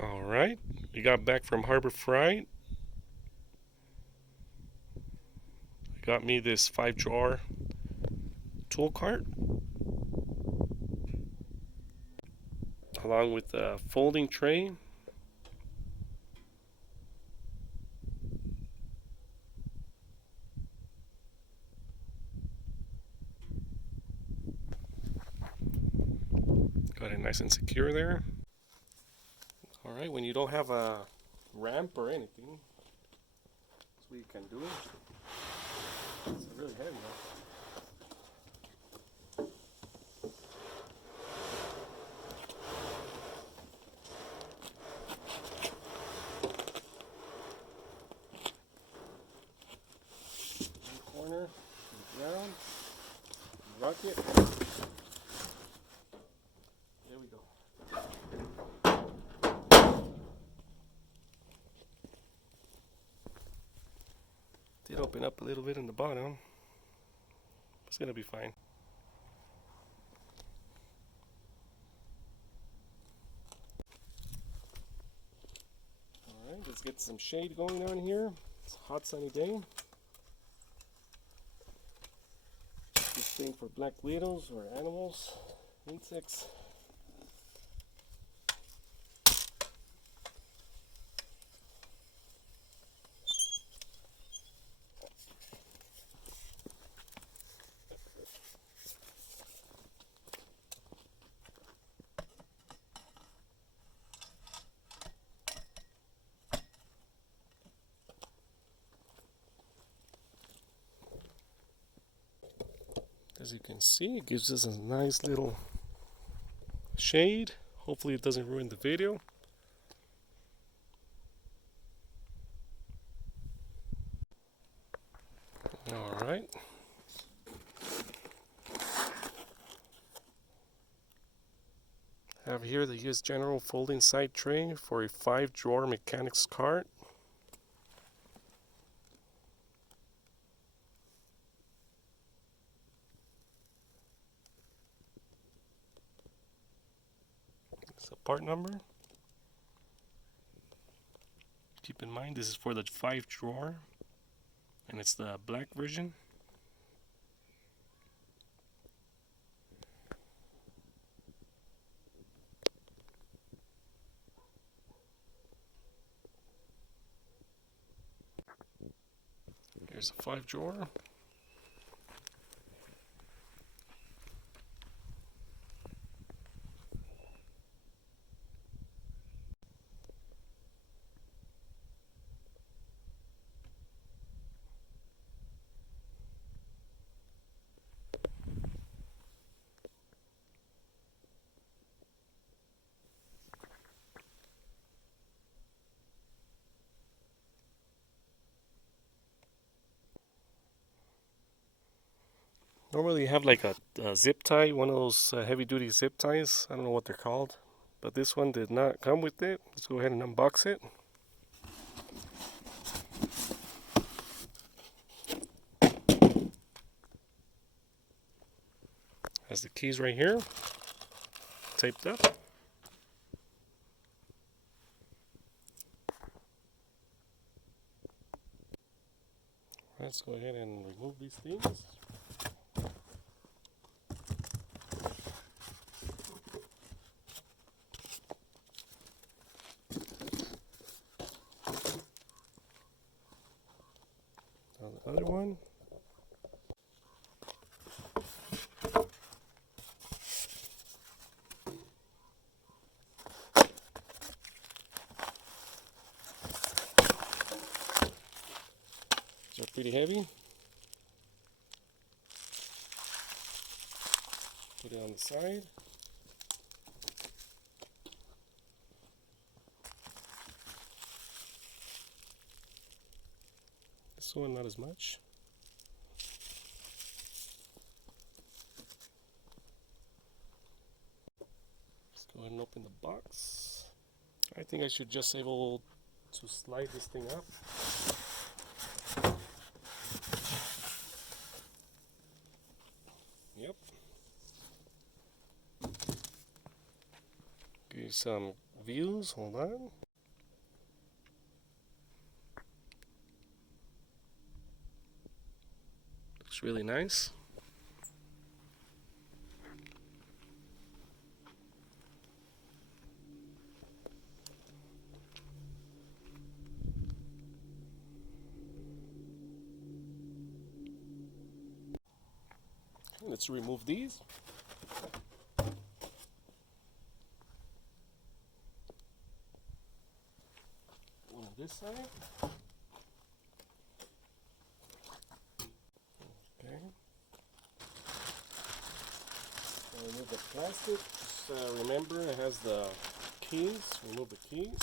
Alright, we got back from Harbor Freight. I got me this 5-drawer tool cart along with a folding tray. Got it nice and secure there. Alright, when you don't have a ramp or anything, that's what you can do. It's really heavy though. Corner, ground, rock it. There we go. Did open up a little bit in the bottom. It's gonna be fine. Alright, let's get some shade going on here. It's a hot sunny day. This thing for black widows or animals, insects. As you can see, it gives us a nice little shade. Hopefully it doesn't ruin the video. Alright. Have here the US General folding side tray for a 5-drawer mechanics cart. It's a part number. Keep in mind this is for the 5-drawer and it's the black version. Here's a 5-drawer. Normally you have like a zip tie, one of those heavy duty zip ties. I don't know what they're called, but this one did not come with it. Let's go ahead and unbox it. Has the keys right here, taped up. Let's go ahead and remove these things. Now the other one. These are pretty heavy. Put it on the side. This one not as much. Let's go ahead and open the box. I think I should just able to slide this thing up. Yep. Give you some views. Hold on. Looks really nice. Let's remove these. One on this side. Okay. Remove the plastic. Just remember it has the keys. Remove the keys.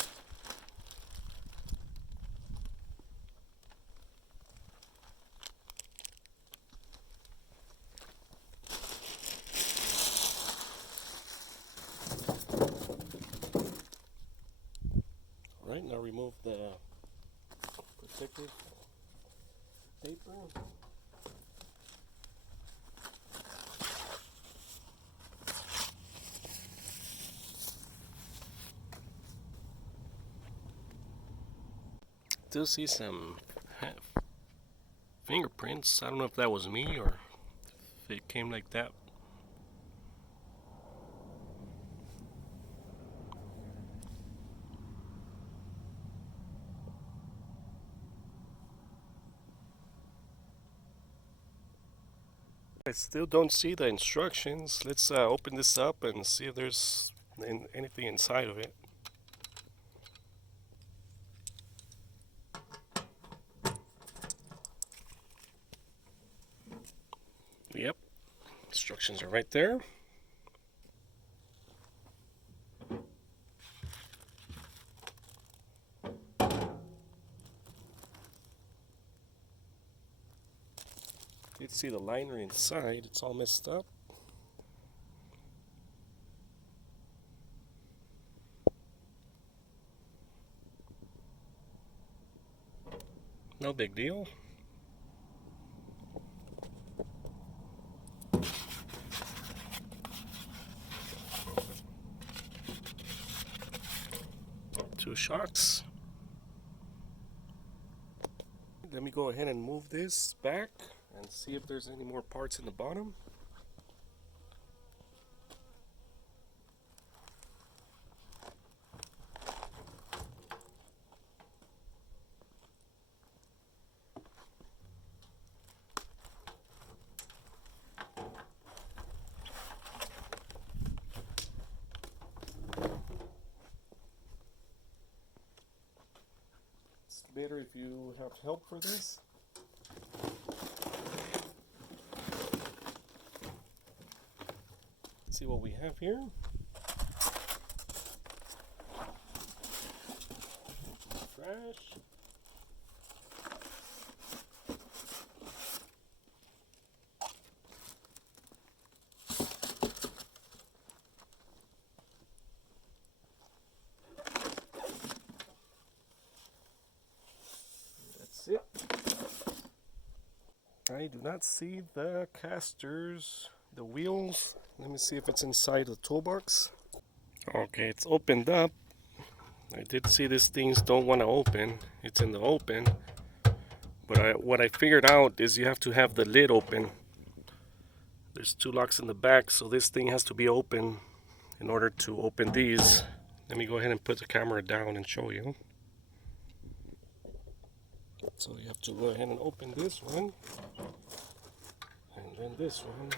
Alright, now remove the protective paper. Still see some fingerprints. I don't know if that was me or if it came like that. I still don't see the instructions. Let's open this up and see if there's anything inside of it. Yep, instructions are right there. You can see the liner inside, it's all messed up. No big deal. Two shocks. Let me go ahead and move this back and see if there's any more parts in the bottom. It's better if you have help for this. Let's see what we have here. Trash. That's it. I do not see the casters, the wheels. Let me see if it's inside the toolbox. Okay, it's opened up. I did see these things don't want to open. It's in the open. But what I figured out is you have to have the lid open. There's two locks in the back, so this thing has to be open in order to open these. Let me go ahead and put the camera down and show you. So you have to go ahead and open this one. And then this one.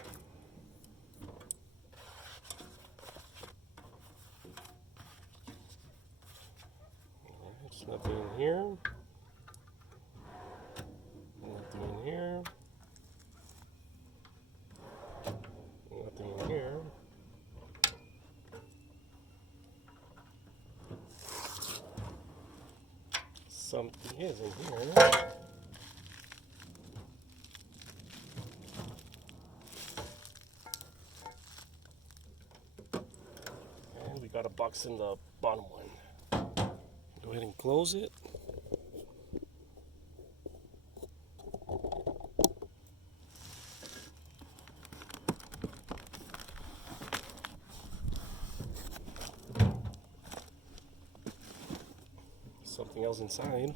There's nothing in here. Nothing in here. Nothing in here. Something is in here. And we got a box in the bottom one. Go ahead and close it. something else inside.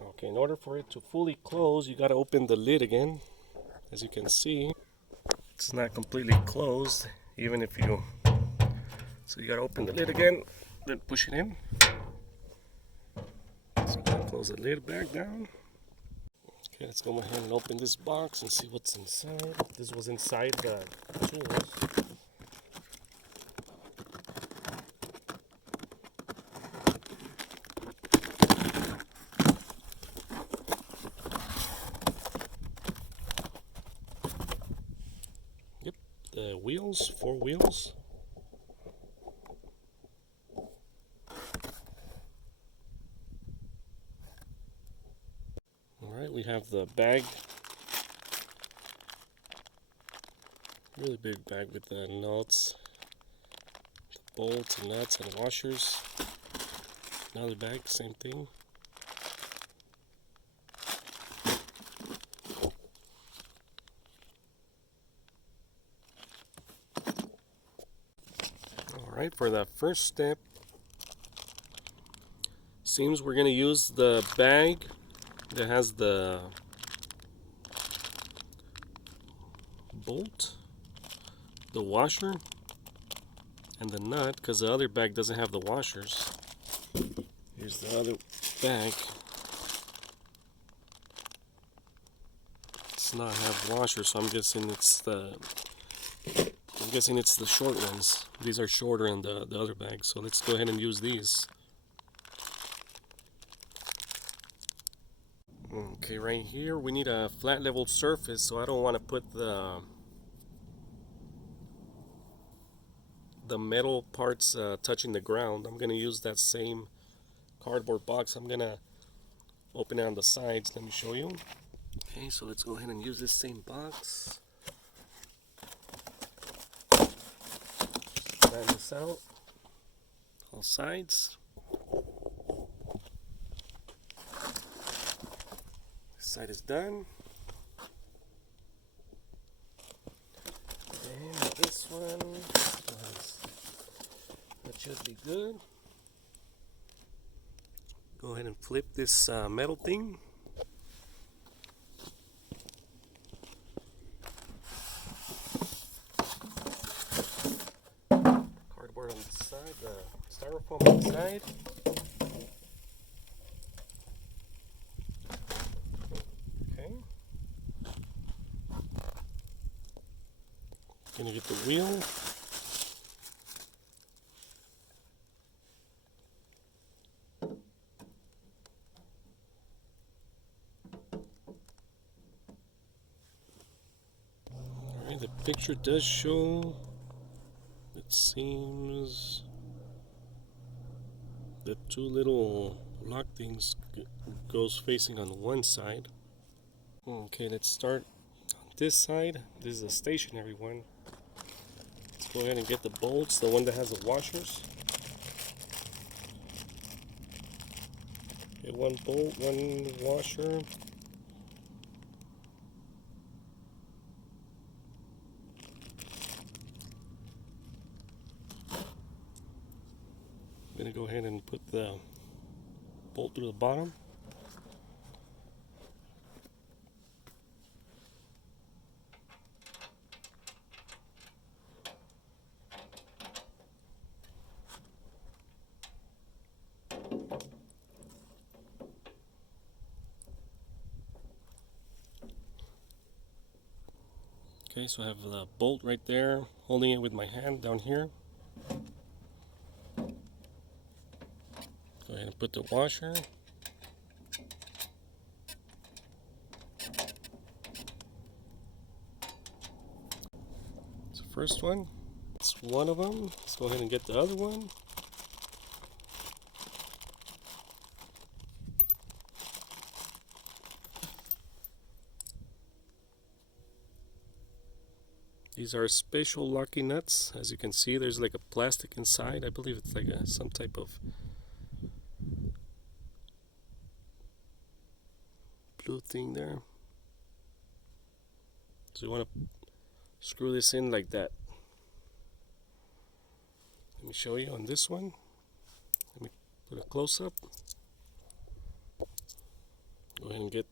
Okay, in order for it to fully close, you gotta open the lid again. As you can see, it's not completely closed, even if you... So you gotta open the lid again, then push it in. So close the lid back down. Okay, let's go ahead and open this box and see what's inside. This was inside the tools. Yep, the wheels, 4 wheels. Alright, we have the bag. Really big bag with the nuts, the bolts and nuts and washers. Another bag, same thing. Alright, for the first step, seems we're going to use the bag that has the bolt, the washer, and the nut, because the other bag doesn't have the washers. Here's the other bag. Does not have washers, so I'm guessing it's the short ones. These are shorter in the other bag, so let's go ahead and use these. Okay, right here we need a flat level surface, so I don't want to put the metal parts touching the ground. I'm going to use that same cardboard box. I'm going to open it on the sides. Let me show you. Okay, so let's go ahead and use this same box. Plan this out, all sides. This side is done. And this one, that should be good. Go ahead and flip this metal thing. Cardboard on the side, the styrofoam on the side. Okay. Gonna get the wheel. Alright, the picture does show, it seems, the 2 little lock things goes facing on one side. Okay, let's start on this side. This is a stationary one. Let's go ahead and get the bolts, the one that has the washers. Get 1 bolt, 1 washer. I'm going to go ahead and put the bolt through the bottom. Okay, so I have the bolt right there, holding it with my hand down here. Go ahead and put the washer. It's the first one. It's one of them. Let's go ahead and get the other one. These are special locking nuts. As you can see, there's like a plastic inside. I believe it's like some type of blue thing there. So you want to screw this in like that. Let me show you on this one. Let me put a close-up. Go ahead and get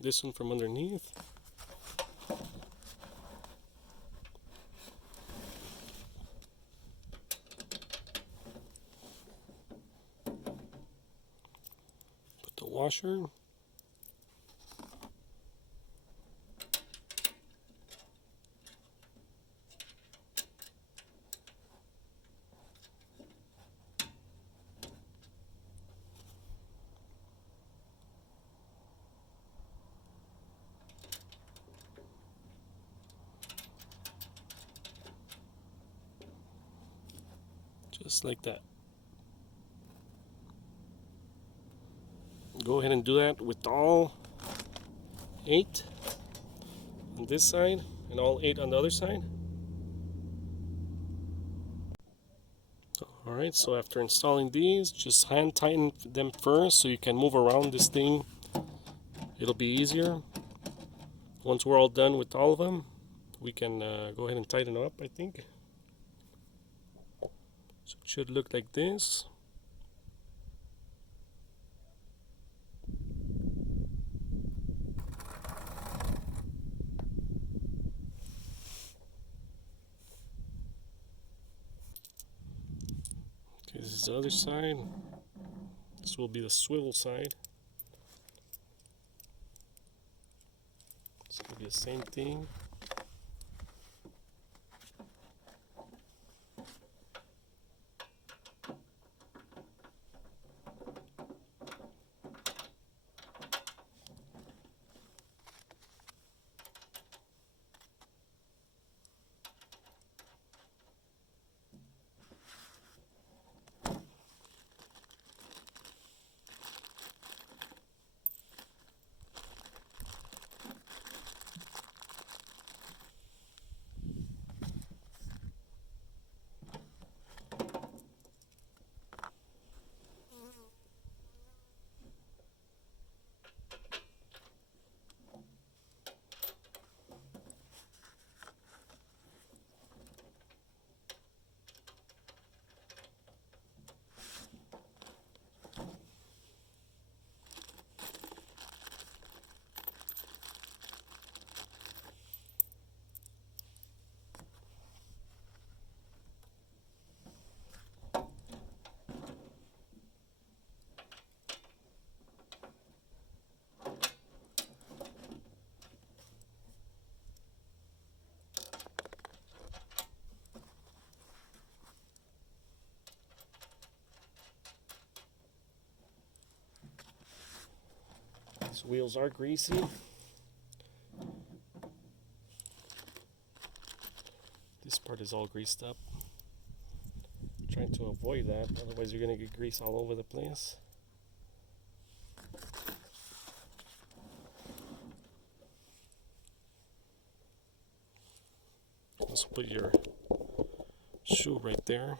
this one from underneath. Put the washer. Just like that. Go ahead and do that with all 8 on this side and all 8 on the other side. Alright, so after installing these, just hand tighten them first so you can move around this thing. It'll be easier. Once we're all done with all of them, we can go ahead and tighten them up, I think. So it should look like this. Okay, this is the other side. This will be the swivel side. It's going to be the same thing. These wheels are greasy. This part is all greased up. I'm trying to avoid that, otherwise you're going to get grease all over the place. Just put your shoe right there.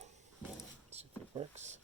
See if it works.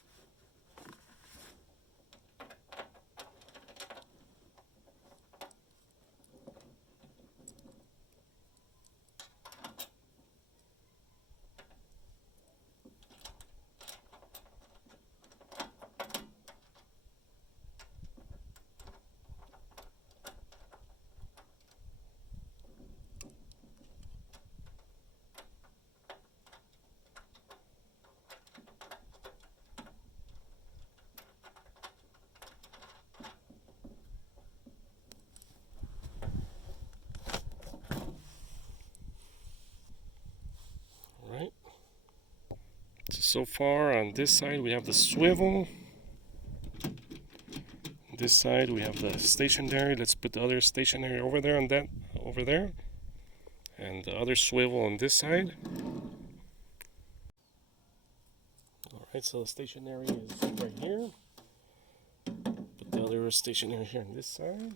So far on this side we have the swivel. This side we have the stationary. Let's put the other stationary over there on that over there. And the other swivel on this side. Alright, so the stationary is right here. Put the other stationary here on this side.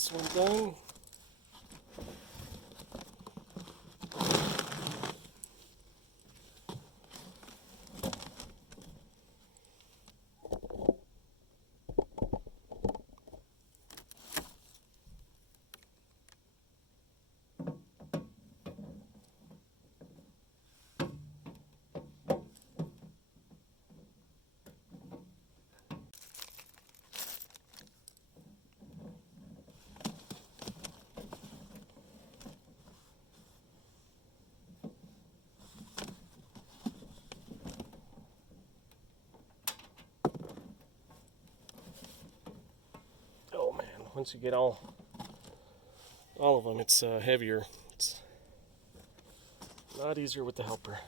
this one done. Oh man, once you get all of them, it's heavier. It's a lot easier with the helper.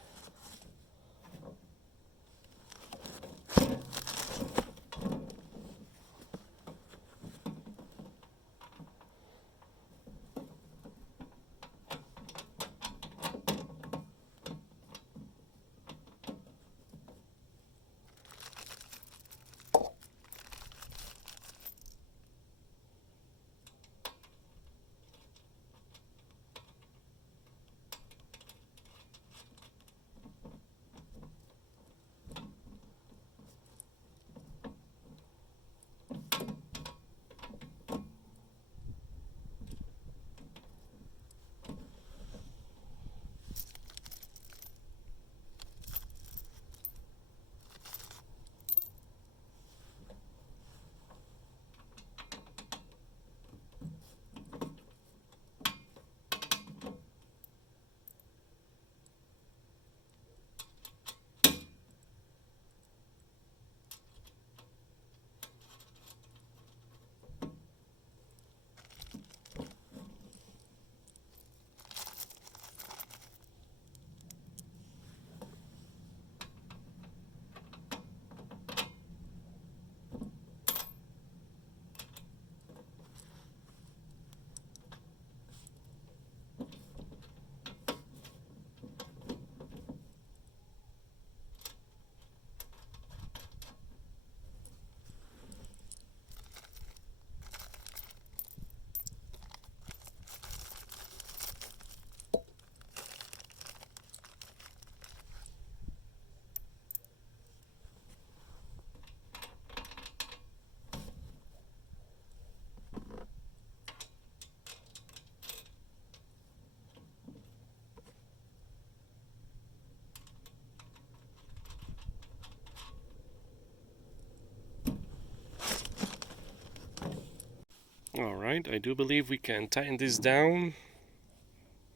Alright, I do believe we can tighten this down.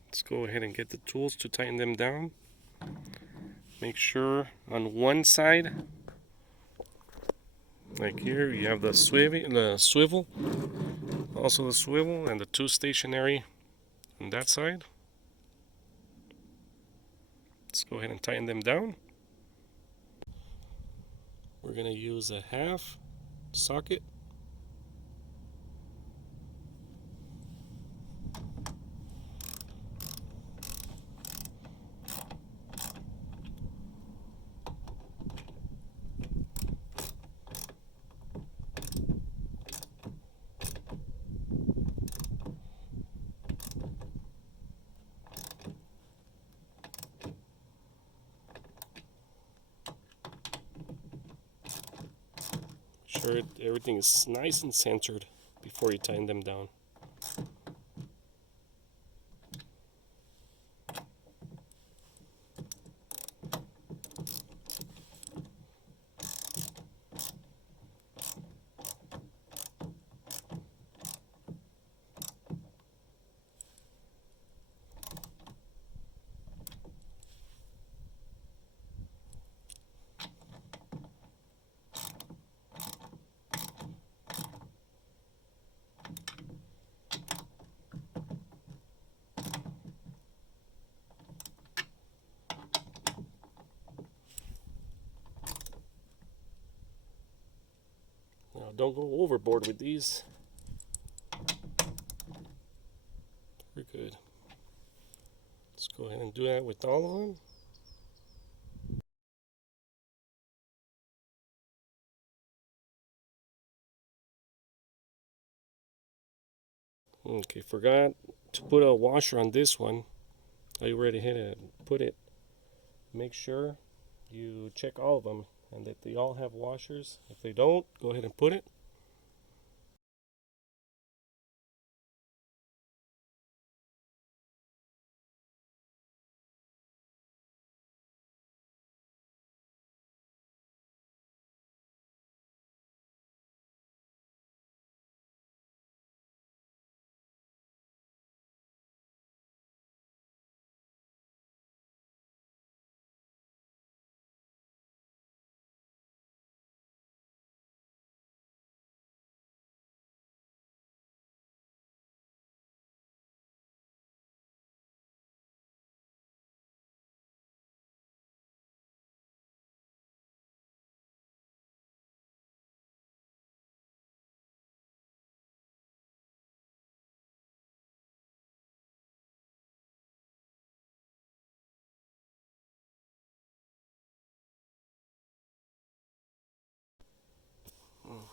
Let's go ahead and get the tools to tighten them down. Make sure on one side, like here, you have the swivel, also the swivel, and the two stationary on that side. Let's go ahead and tighten them down. We're going to use a half socket. Sure everything is nice and centered before you tighten them down. Now don't go overboard with these. We're good. Let's go ahead and do that with all of them. Okay, forgot to put a washer on this one. I already had to put it. Make sure you check all of them and that they all have washers. If they don't, go ahead and put it.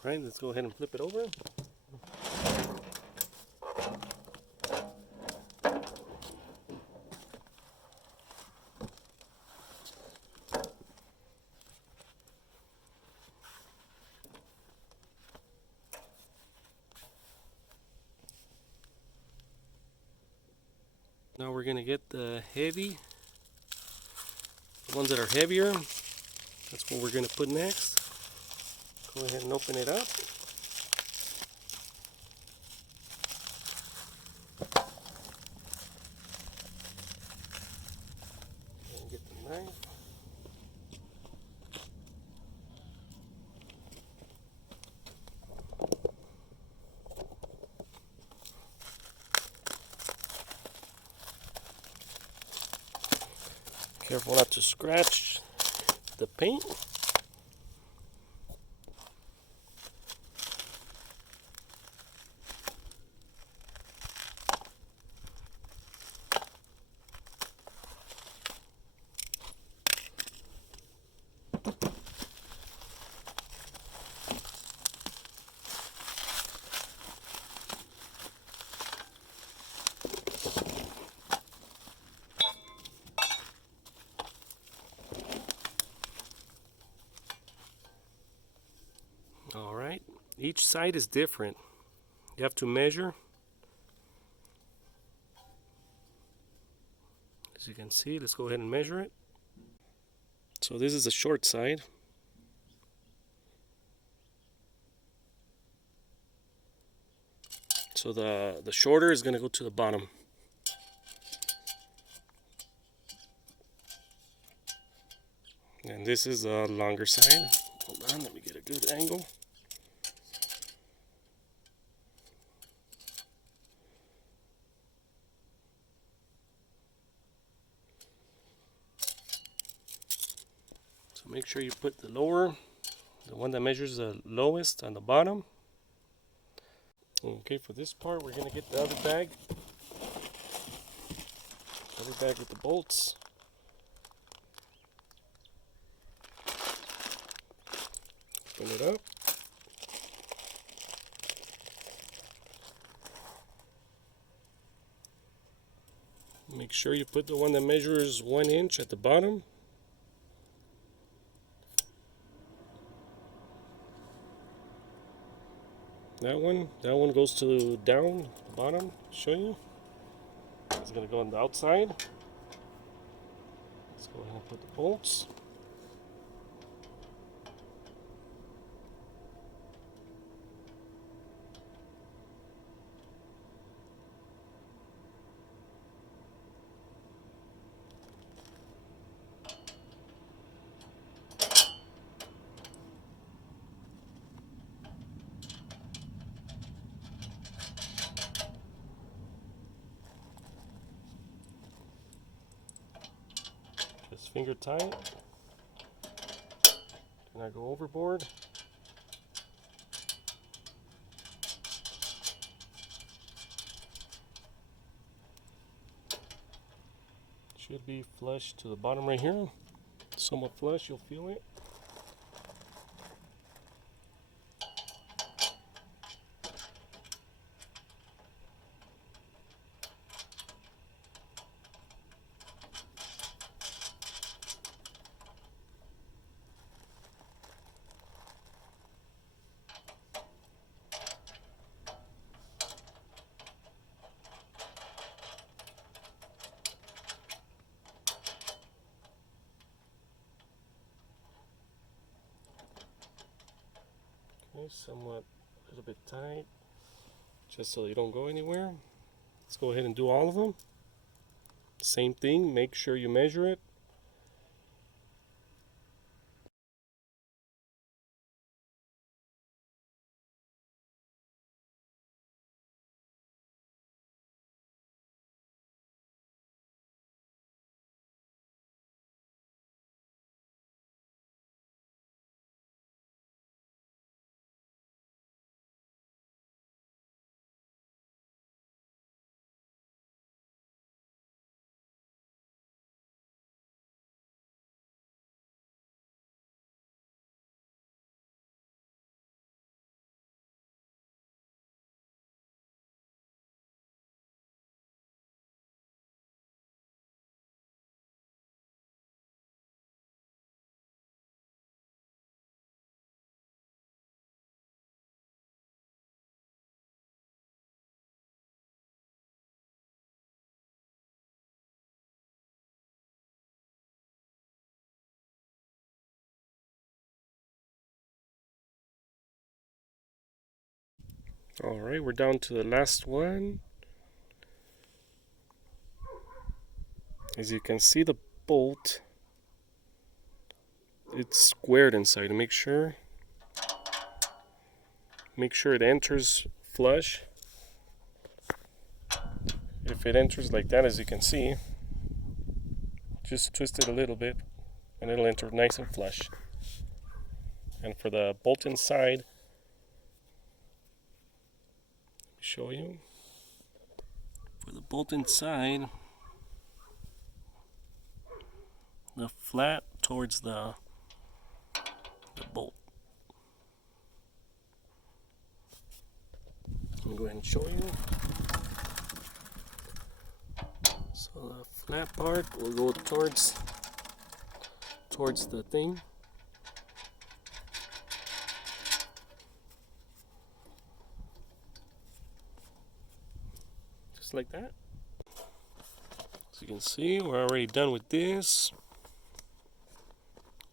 Alright, let's go ahead and flip it over. Now we're going to get the ones that are heavier. That's what we're going to put next. Go ahead and open it up. And get the knife. Careful not to scratch the paint. Alright, each side is different. You have to measure. As you can see, let's go ahead and measure it. So this is the short side. So the shorter is going to go to the bottom. And this is the longer side. Hold on, let me get a good angle. So make sure you put the one that measures the lowest on the bottom. Okay, for this part, we're going to get the other bag. Other bag with the bolts. Open it up. Make sure you put the one that measures 1 inch at the bottom. That one goes to down the bottom. Show you. It's gonna go on the outside. Let's go ahead and put the bolts. Just finger tight. Do not go overboard. Should be flush to the bottom right here. Somewhat flush, you'll feel it. Okay, somewhat a little bit tight, just so you don't go anywhere. Let's go ahead and do all of them. Same thing, make sure you measure it. Alright, we're down to the last one. As you can see, the bolt, it's squared inside. Make sure it enters flush. If it enters like that, as you can see, just twist it a little bit and it'll enter nice and flush. And for the bolt inside, let me show you. For the bolt inside, the flat towards the bolt. Let me go ahead and show you. So the flat part will go towards the thing. Just like that. As you can see, we're already done with this.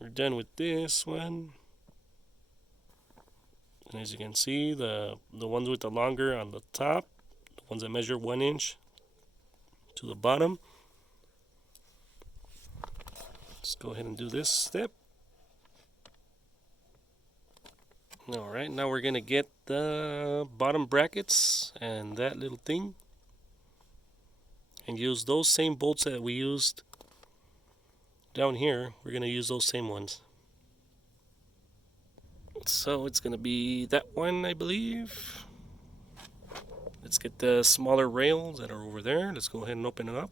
We're done with this one. And as you can see, the ones with the longer on the top, the ones that measure 1 inch to the bottom. Let's go ahead and do this step. Alright, now we're going to get the bottom brackets and that little thing. And use those same bolts that we used down here. We're going to use those same ones. So it's going to be that one, I believe. Let's get the smaller rails that are over there. Let's go ahead and open it up.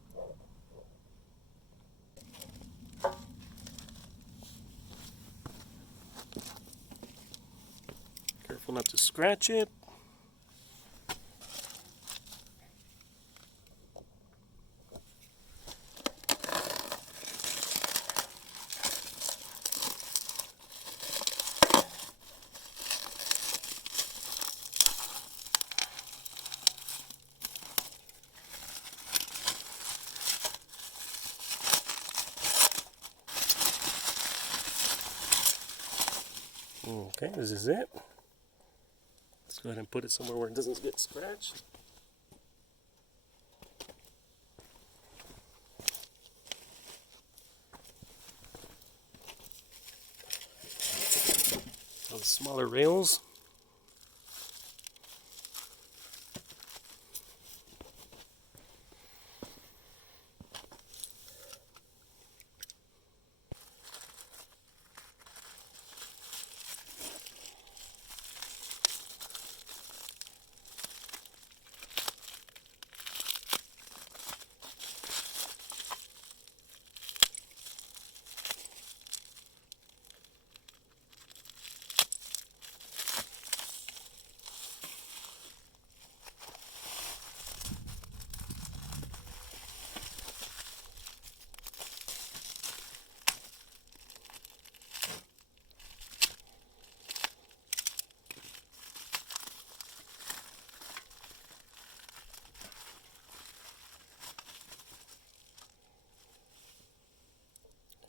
Careful not to scratch it. Okay, this is it. Let's go ahead and put it somewhere where it doesn't get scratched. The smaller rails.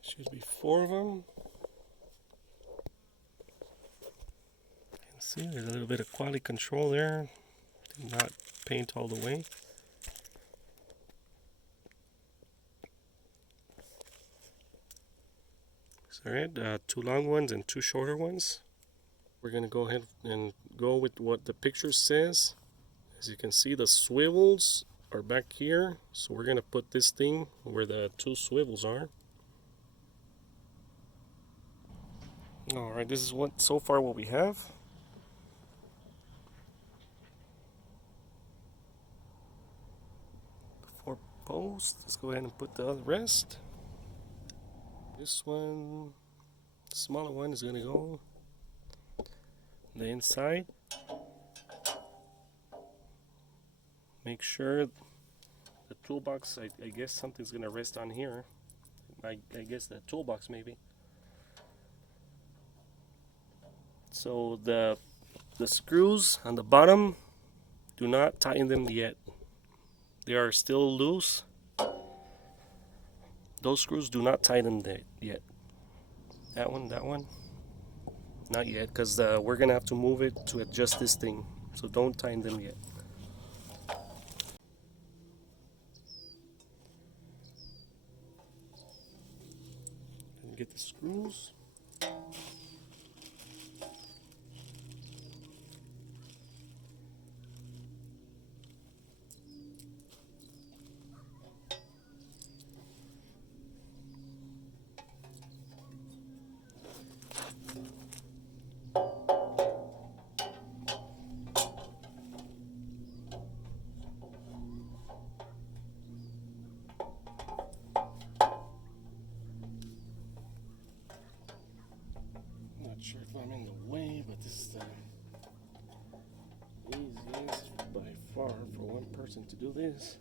Should be 4 of them. See, there's a little bit of quality control there. Did not paint all the way. Alright, 2 long ones and 2 shorter ones. We're going to go ahead and go with what the picture says. As you can see, the swivels are back here. So we're going to put this thing where the 2 swivels are. Alright, this is what so far what we have. The 4 posts. Let's go ahead and put the rest. This one, the smaller one, is going to go on the inside. Make sure the toolbox, I guess something's going to rest on here. I guess the toolbox maybe. So the screws on the bottom, do not tighten them yet. They are still loose. Those screws do not tighten yet. That one, not yet, because we're gonna have to move it to adjust this thing. So don't tighten them yet. And get the screws. Not sure if I'm in the way, but this is the easiest by far for one person to do this.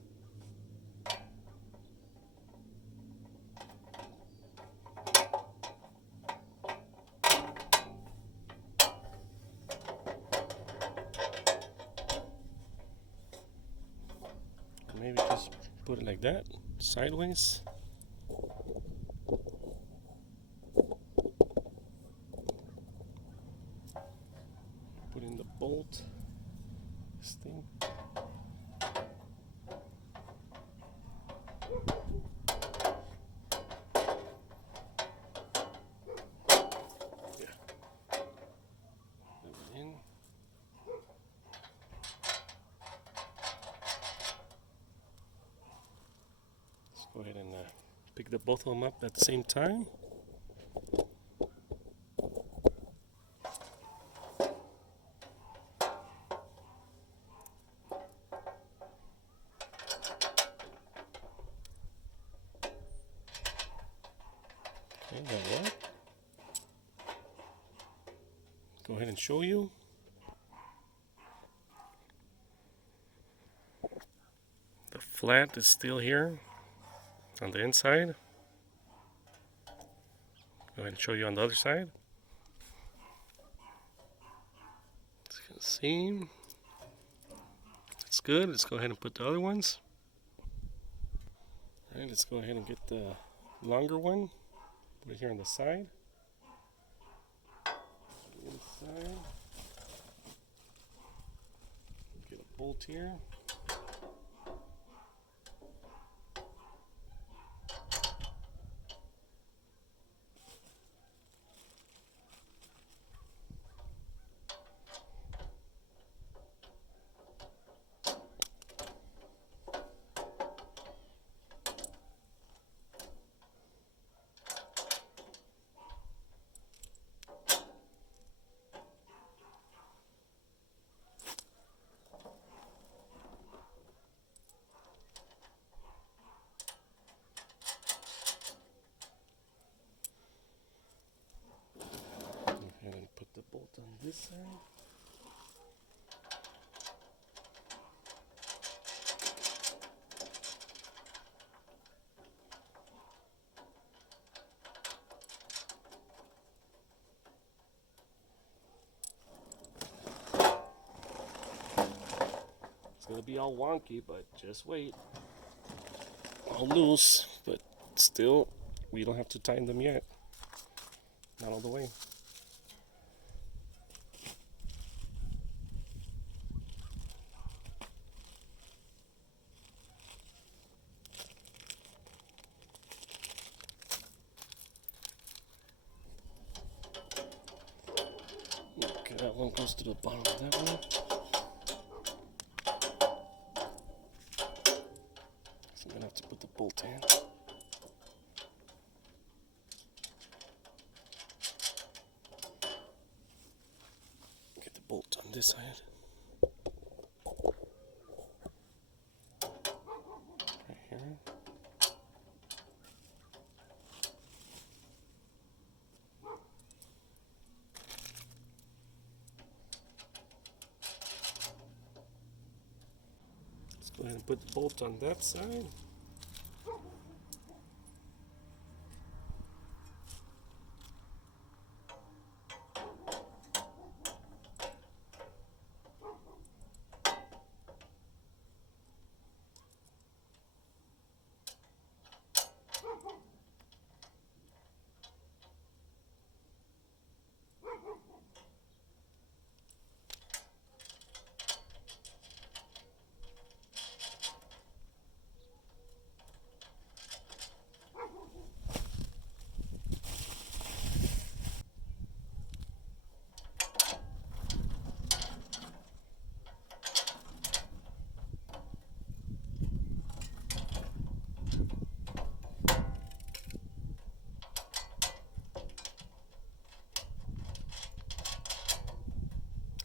Maybe just put it like that, sideways. Put in the bolt, this thing. Yeah. Put it in. Let's go ahead and pick both of them up at the same time. Okay, that worked. Go ahead and show you. The flat is still here on the inside. Go ahead and show you on the other side. As you can see, it's good. Let's go ahead and put the other ones. All right, let's go ahead and get the longer one. Put it here on the side. Inside. Get a bolt here. The bolt on this side. It's gonna be all wonky, but just wait. All loose, but still, we don't have to tighten them yet. Not all the way. one goes to the bottom of that one. So I'm gonna have to put the bolt in. Get the bolt on this side. Right here. Let's go ahead and put the bolt on that side.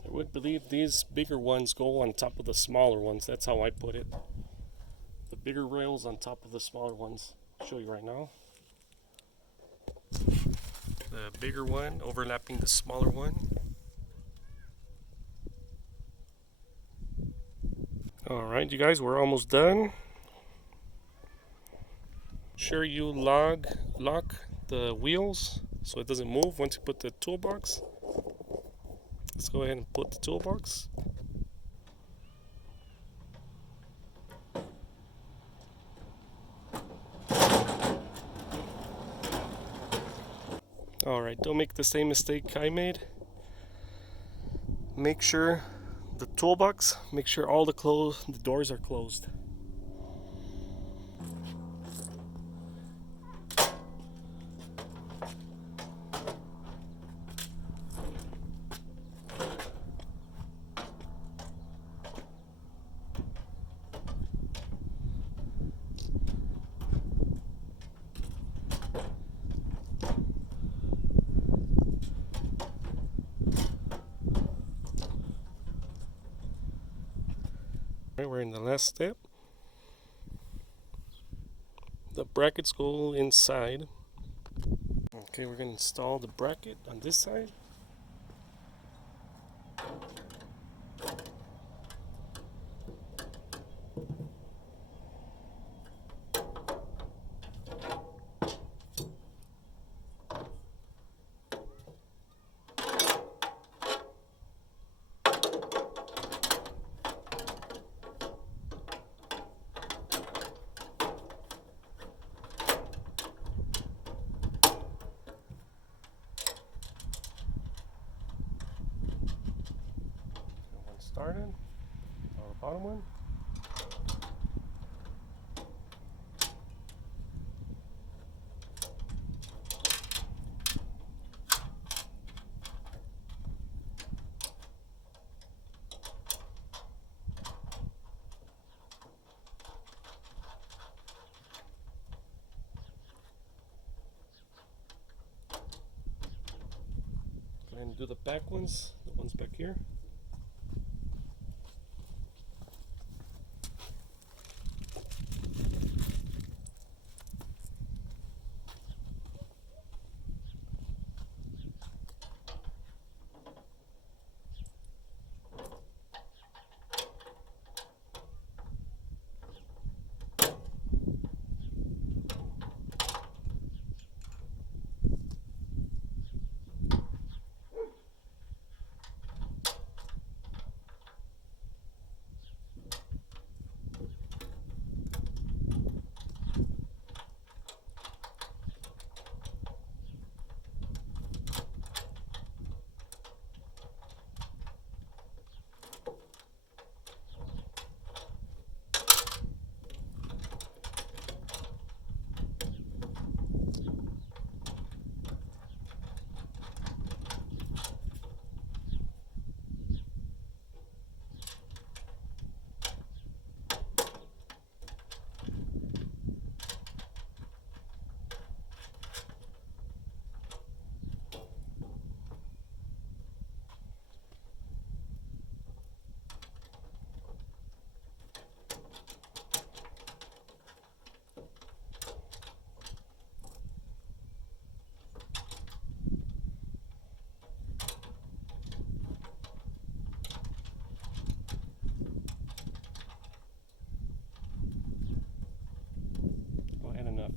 I would believe these bigger ones go on top of the smaller ones. That's how I put it. The bigger rails on top of the smaller ones. I'll show you right now. The bigger one overlapping the smaller one. Alright, you guys, we're almost done. Sure you lock the wheels so it doesn't move once you put the toolbox. Let's go ahead and put the toolbox. Alright, don't make the same mistake I made. Make sure the toolbox, make sure all the doors are closed. Right, we're in the last step. The brackets go inside. Okay, we're going to install the bracket on this side. Started, on the bottom one. Go ahead and do the back ones, the ones back here.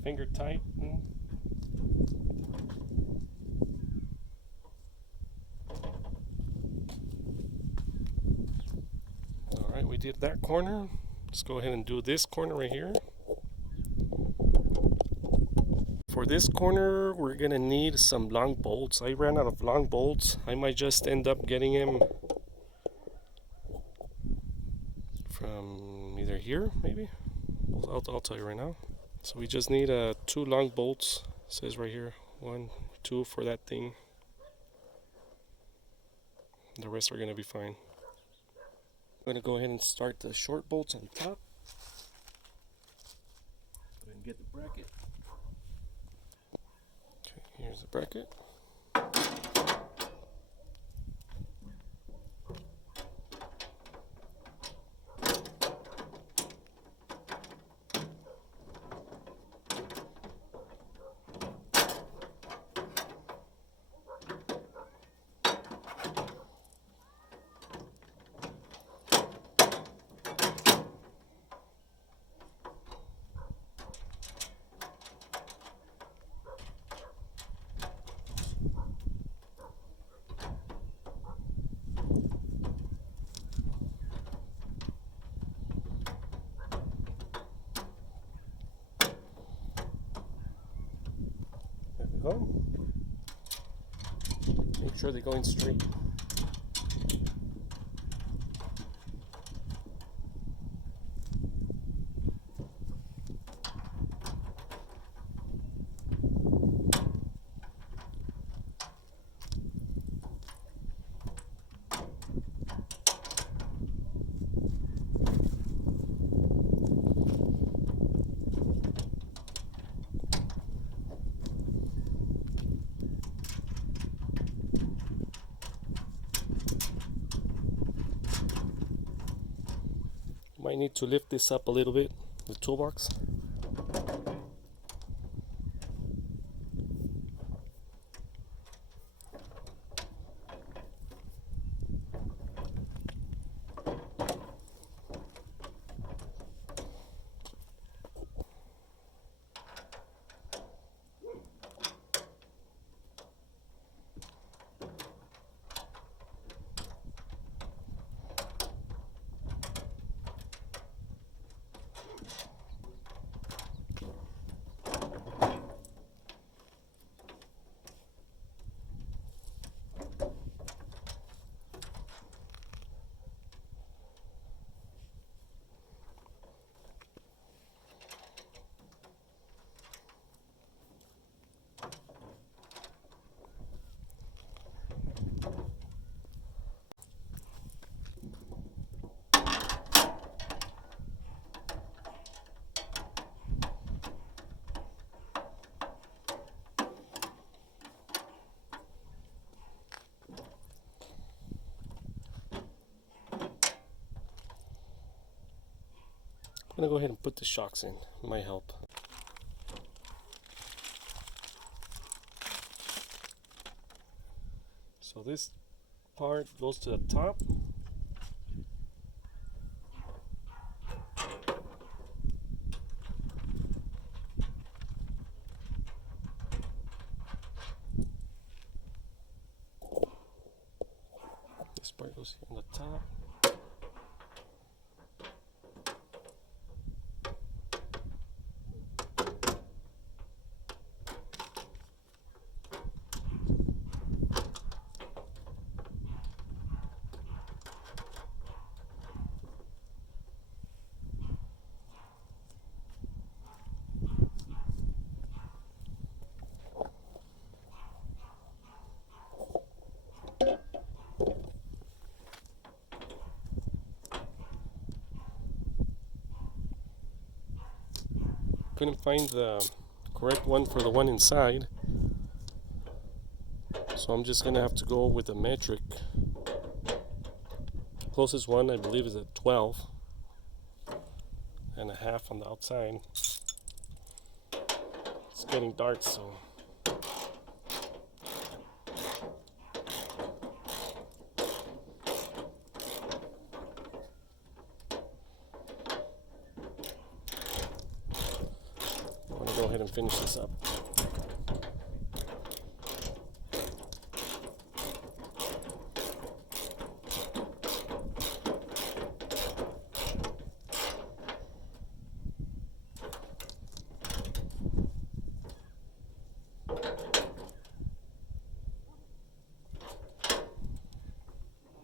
finger tight. Alright, we did that corner. Let's go ahead and do this corner right here. For this corner, we're gonna need some long bolts. I ran out of long bolts. I might just end up getting them from either here, maybe. I'll tell you right now. So we just need 2 long bolts. It says right here, 1, 2 for that thing. The rest are gonna be fine. I'm gonna go ahead and start the short bolts on top. Go ahead and get the bracket. Okay, here's the bracket. Go. Make sure they're going straight. Might need to lift this up a little bit, the toolbox. I'm gonna go ahead and put the shocks in. It might help. So this part goes to the top. This part goes on the top. Couldn't find the correct one for the one inside, so I'm just gonna have to go with the metric. Closest one I believe is at 12 and a half on the outside. It's getting dark, so ahead and finish this up.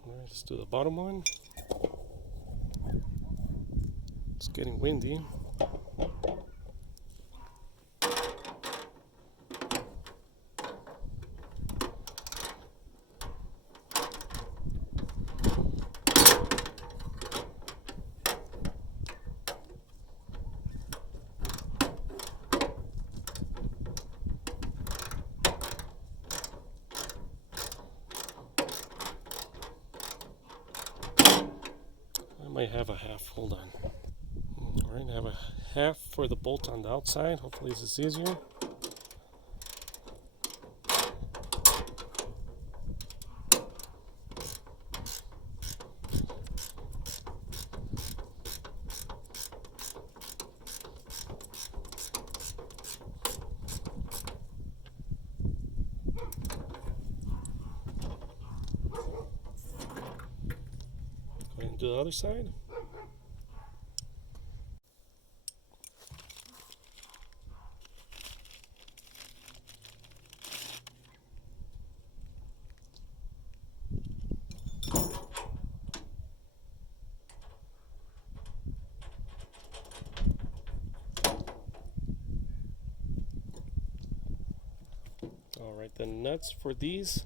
Alright, let's do the bottom one. It's getting windy. I might have a half, hold on. Alright, I have a half for the bolt on the outside. Hopefully this is easier. Go ahead and do the other side. Alright, the nuts for these,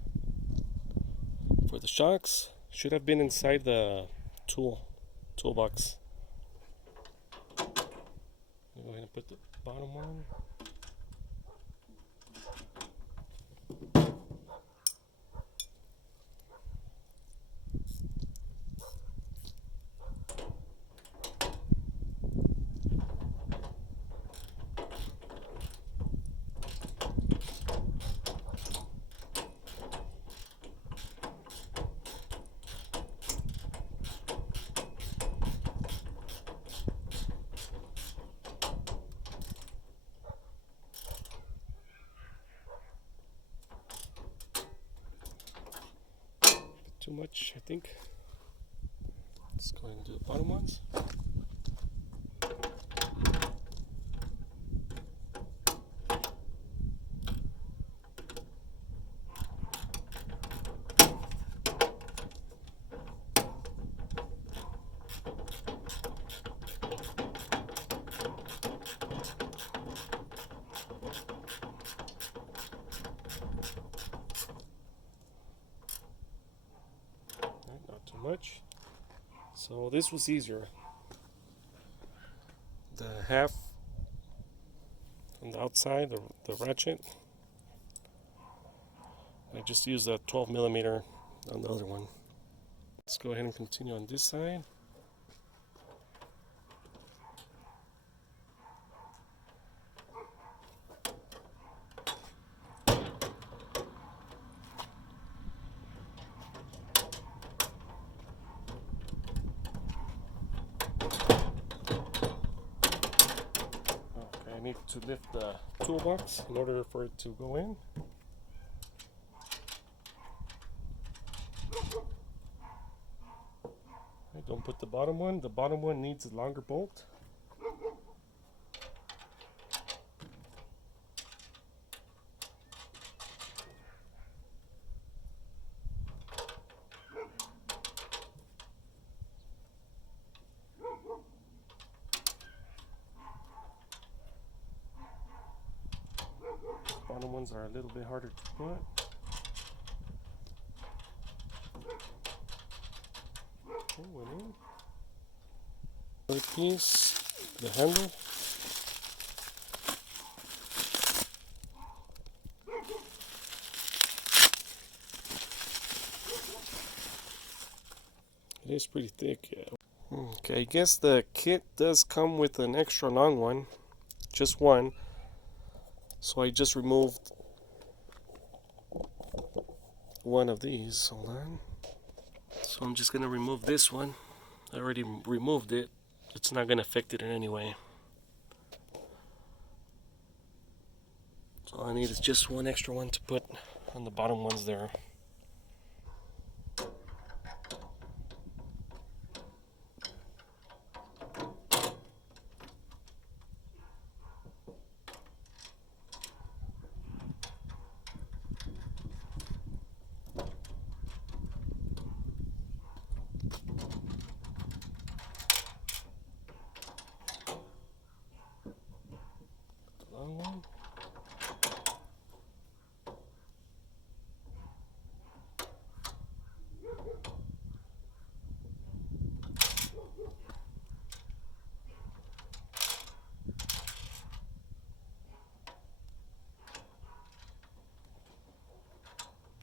for the shocks, should have been inside the toolbox. Go ahead and put the bottom one. Too much, I think. Let's go ahead and do the bottom ones. Not too much. So this was easier. The half on the outside, the ratchet, I just used a 12 millimeter on the other one. Let's go ahead and continue on this side. I need to lift the toolbox in order for it to go in. Don't put the bottom one. The bottom one needs a longer bolt. Bottom ones are a little bit harder to put. Okay, went in. Other piece, the handle. It is pretty thick, yeah. Okay, I guess the kit does come with an extra long one, just one. So I just removed one of these. Hold on. So I'm just gonna remove this one. I already removed it. It's not gonna affect it in any way. So all I need is just one extra one to put on the bottom ones there. Long one.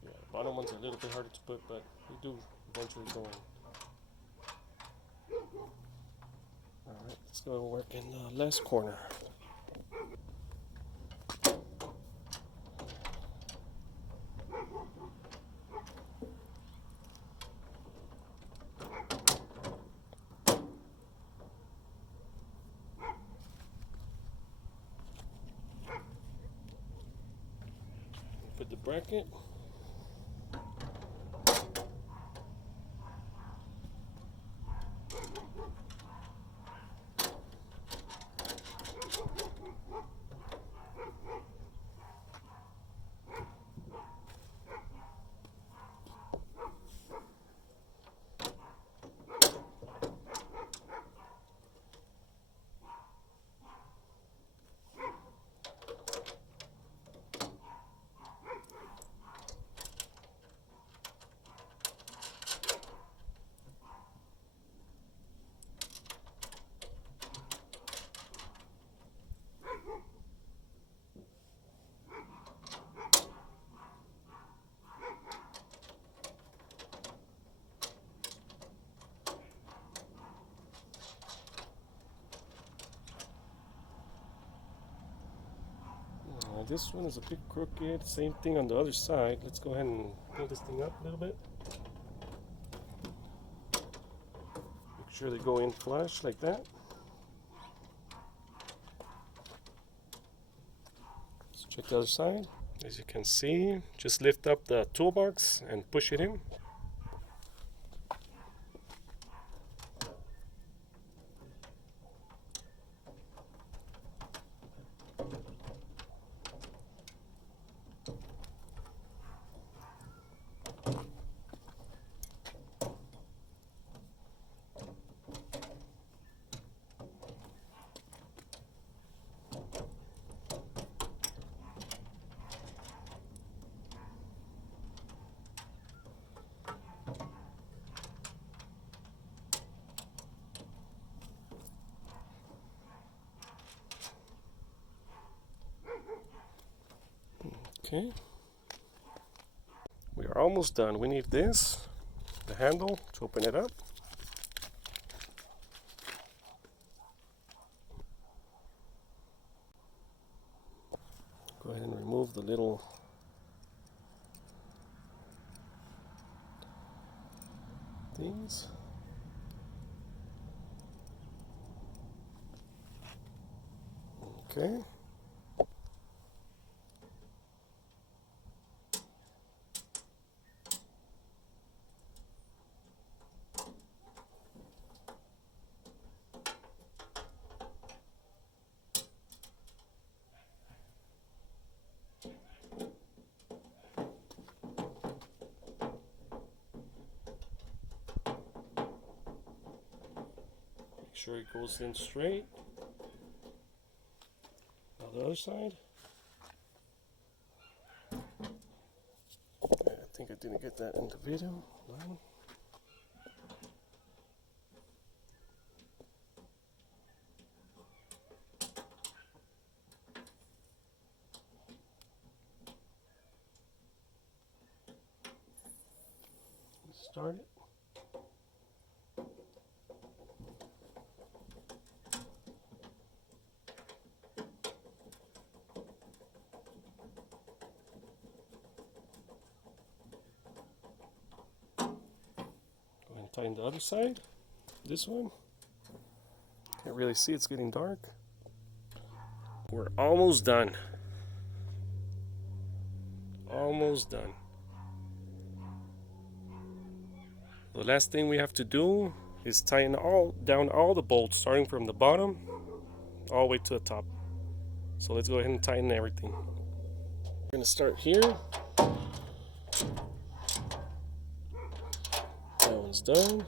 Yeah, the bottom one's a little bit harder to put, but we do eventually go in. Alright, let's go work in the last corner. Put the bracket. This one is a bit crooked. Same thing on the other side. Let's go ahead and pull this thing up a little bit. Make sure they go in flush like that. Let's check the other side. As you can see, just lift up the toolbox and push it in. Okay, we are almost done. We need this, the handle, to open it up. Go ahead and remove the little things. Okay. Make sure it goes in straight. On the other side. I think I didn't get that in the video. No. Start it. Tighten the other side, this one. Can't really see, it's getting dark. We're almost done. Almost done. The last thing we have to do is tighten down all the bolts, starting from the bottom all the way to the top. So let's go ahead and tighten everything. We're gonna start here. That one's done.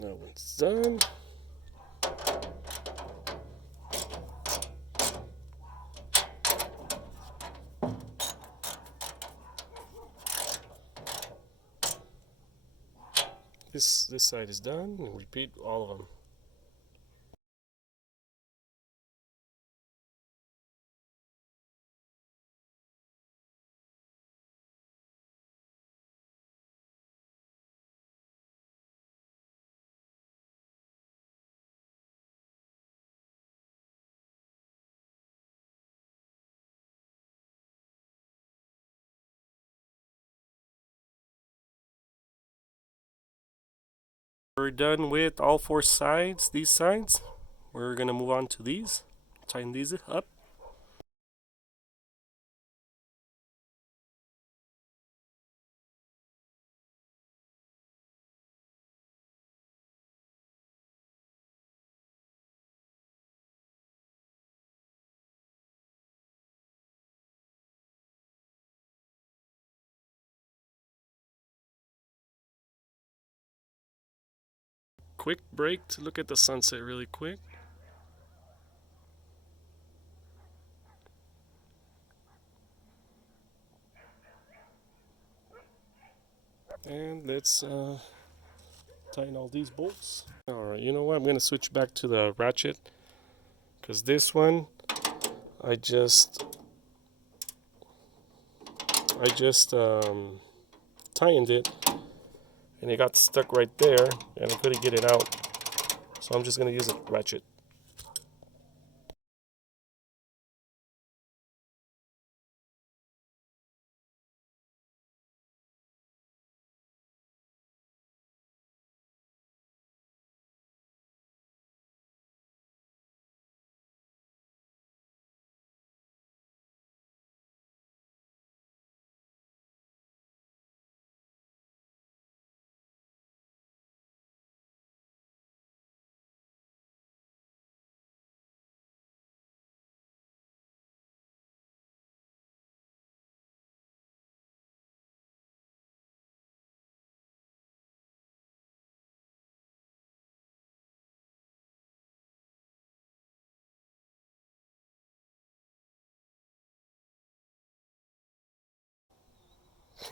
That one's done. This side is done, and repeat all of them. We're done with all four sides, these sides. We're gonna move on to these, tighten these up. Quick break to look at the sunset really quick. And let's tighten all these bolts. Alright, you know what? I'm going to switch back to the ratchet. Because this one, I just tightened it. And it got stuck right there. And I couldn't get it out. So I'm just going to use a ratchet.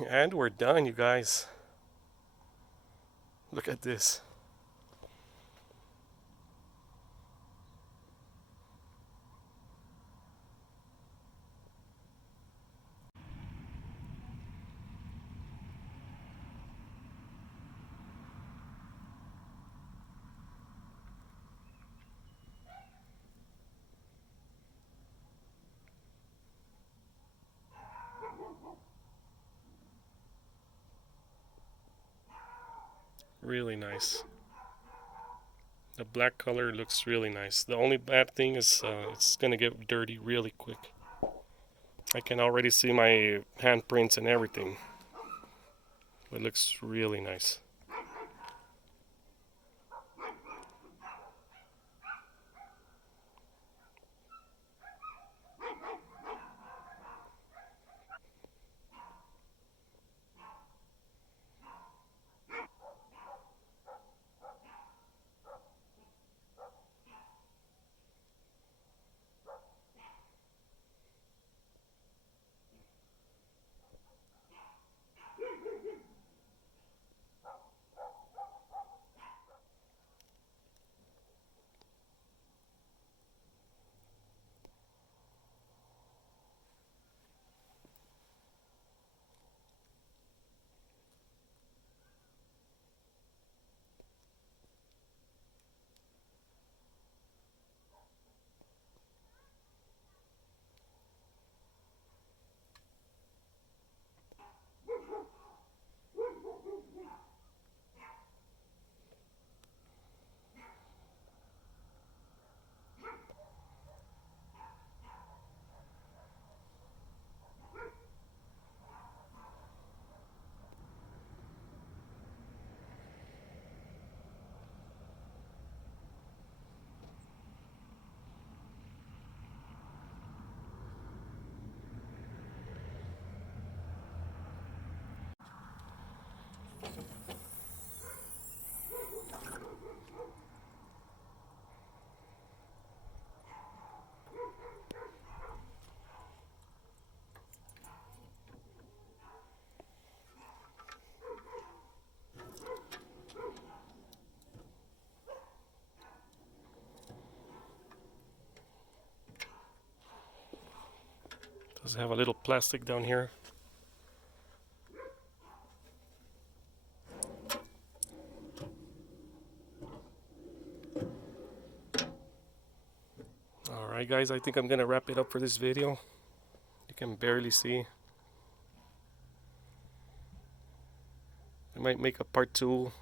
And we're done, you guys. Look at this. Really nice. The black color looks really nice. The only bad thing is it's gonna get dirty really quick. I can already see my handprints and everything. It looks really nice. Does have a little plastic down here. Alright guys, I think I'm gonna wrap it up for this video. You can barely see. I might make a part 2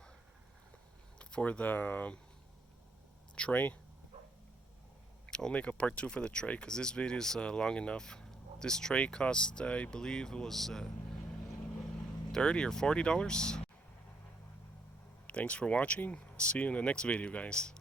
for the tray. I'll make a part 2 for the tray because this video is long enough. This tray cost, I believe it was $30 or $40. Thanks for watching. See you in the next video, guys.